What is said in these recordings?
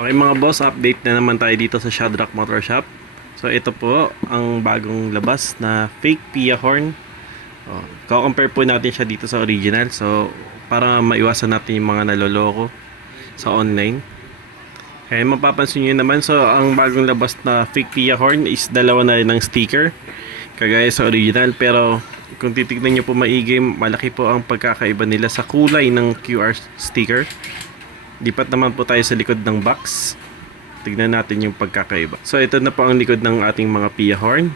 Okay mga boss, update na naman tayo dito sa Shadrack Motor Shop. So ito po ang bagong labas na fake Pia horn. Compare po natin siya dito sa original. So para maiwasan natin yung mga naloloko sa online. Kaya mapapansin nyo naman, so ang bagong labas na fake Pia horn is dalawa na rin ng sticker. Kagaya sa original, pero kung titignan nyo po maigi, malaki po ang pagkakaiba nila sa kulay ng QR sticker. Lipat naman po tayo sa likod ng box. Tignan natin yung pagkakaiba. So ito na po ang likod ng ating mga Pia horn.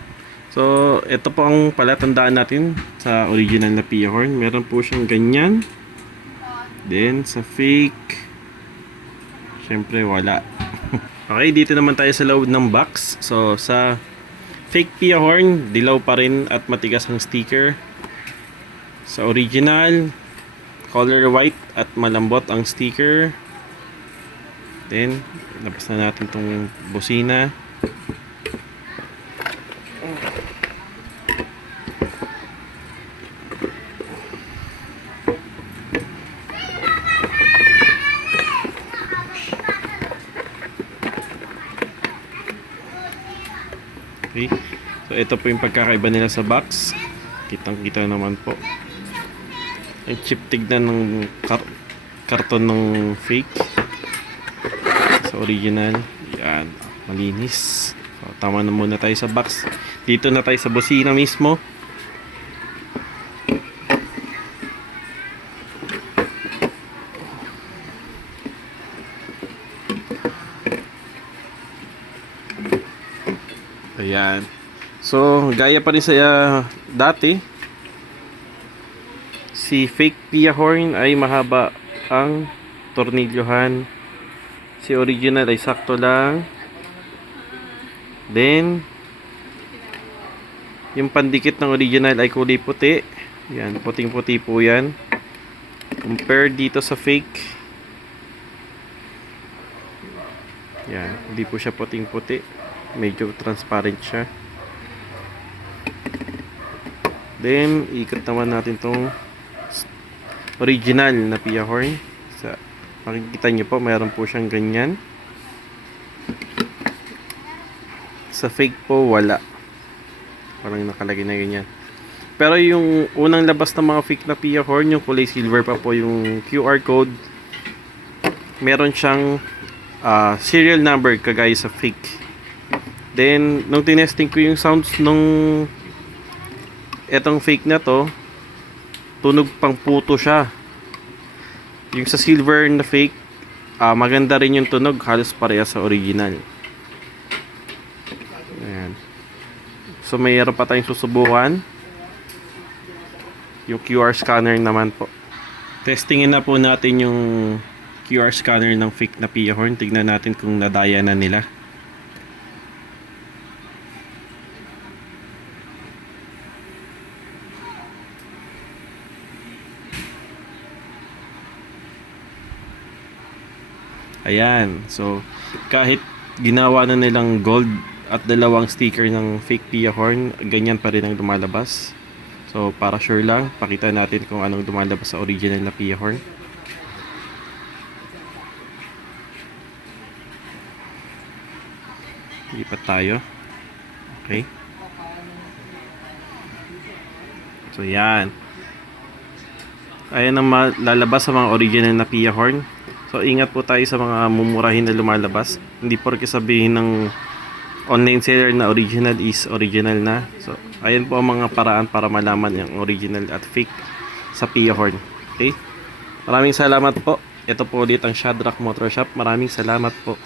So ito po ang palatandaan natin sa original na Pia horn. Meron po siyang ganyan. Then sa fake, syempre wala. Okay, dito naman tayo sa loob ng box. So sa fake Pia horn, dilaw pa rin at matigas ang sticker. Sa original, color white at malambot ang sticker. Then, labas na natin itong busina. Okay. So, ito po yung pagkakaiba nila sa box. Kitang-kita naman po. Ang chip tignan ng karton ng fake. Sa original, yan, malinis. So, tama na muna tayo sa box. Dito na tayo sa busina mismo. Ayan. So, gaya pa rin sa dati, si fake Pia horn ay mahaba ang tornilyohan. Si original ay sakto lang. Then, yung pandikit ng original ay kulay puti. Yan, puting-puti po yan. Compare dito sa fake. Yan, hindi po siya puting-puti. Medyo transparent siya. Then, ikot naman natin tong original na Pia horn. Makikita nyo po, mayroon po siyang ganyan. Sa fake po, wala. Walang nakalagay na ganyan. Pero yung unang labas ng mga fake na Pia horn, yung kulay silver pa po yung QR code. Meron siyang serial number kagaya sa fake. Then, nung tinesting ko yung sounds nung etong fake na to, tunog pang puto siya. Yung sa silver na fake, maganda rin yung tunog, halos pareha sa original. Ayan. So mayroon pa tayong susubukan. Yung QR scanner naman po. Testingin na po natin yung QR scanner ng fake na Pia horn. Tignan natin kung nadaya na nila. Ayan. So, kahit ginawa na nilang gold at dalawang sticker ng fake Pia horn, ganyan pa rin ang lumalabas. So, para sure lang, pakita natin kung anong lumalabas sa original na Pia horn. Lipat tayo. Okay. So, yan. Ayan ang lalabas sa mga original na Pia horn. So, ingat po tayo sa mga mumurahin na lumalabas. Hindi porke sabihin ng online seller na original is original na. So, ayan po ang mga paraan para malaman yung original at fake sa Pia horn. Okay? Maraming salamat po. Ito po ulit ang Shadrack Motor Shop. Maraming salamat po.